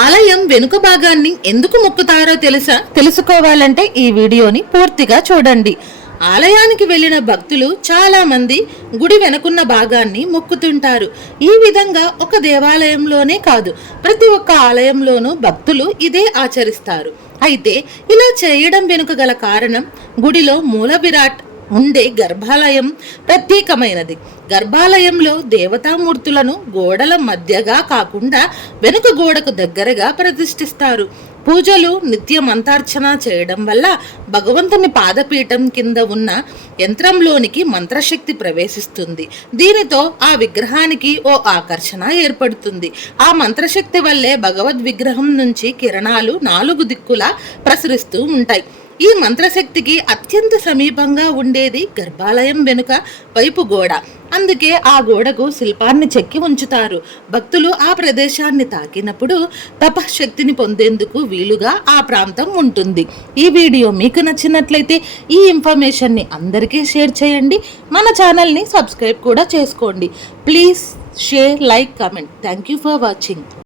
ఆలయం వెనుక భాగాన్ని ఎందుకు మొక్కుతారో తెలుసా? తెలుసుకోవాలంటే ఈ వీడియోని పూర్తిగా చూడండి. ఆలయానికి వెళ్ళిన భక్తులు చాలా మంది గుడి వెనుకున్న భాగాన్ని మొక్కుతుంటారు. ఈ విధంగా ఒక దేవాలయంలోనే కాదు ప్రతి ఒక్క ఆలయంలోనూ భక్తులు ఇదే ఆచరిస్తారు. అయితే ఇలా చేయడం వెనుక గల కారణం గుడిలో మూల విరాట్ ఉండే గర్భాలయం ప్రత్యేకమైనది. గర్భాలయంలో దేవతామూర్తులను గోడల మధ్యగా కాకుండా వెనుక గోడకు దగ్గరగా ప్రతిష్ఠిస్తారు. పూజలు నిత్య మంత్రార్చన చేయడం వల్ల భగవంతుని పాదపీఠం కింద ఉన్న యంత్రంలోనికి మంత్రశక్తి ప్రవేశిస్తుంది. దీనితో ఆ విగ్రహానికి ఓ ఆకర్షణ ఏర్పడుతుంది. ఆ మంత్రశక్తి వల్లే భగవద్ విగ్రహం నుంచి కిరణాలు నాలుగు దిక్కులా ప్రసరిస్తూ ఉంటాయి. ఈ మంత్రశక్తికి అత్యంత సమీపంగా ఉండేది గర్భాలయం వెనుక వైపు గోడ. అందుకే ఆ గోడకు శిల్పాన్ని చెక్కి ఉంచుతారు. భక్తులు ఆ ప్రదేశాన్ని తాకినప్పుడు తపశక్తిని పొందేందుకు వీలుగా ఆ ప్రాంతం ఉంటుంది. ఈ వీడియో మీకు నచ్చినట్లయితే ఈ ఇన్ఫర్మేషన్ని అందరికీ షేర్ చేయండి. మన ఛానల్ని సబ్స్క్రైబ్ కూడా చేసుకోండి. Please share like comment. Thank you for watching.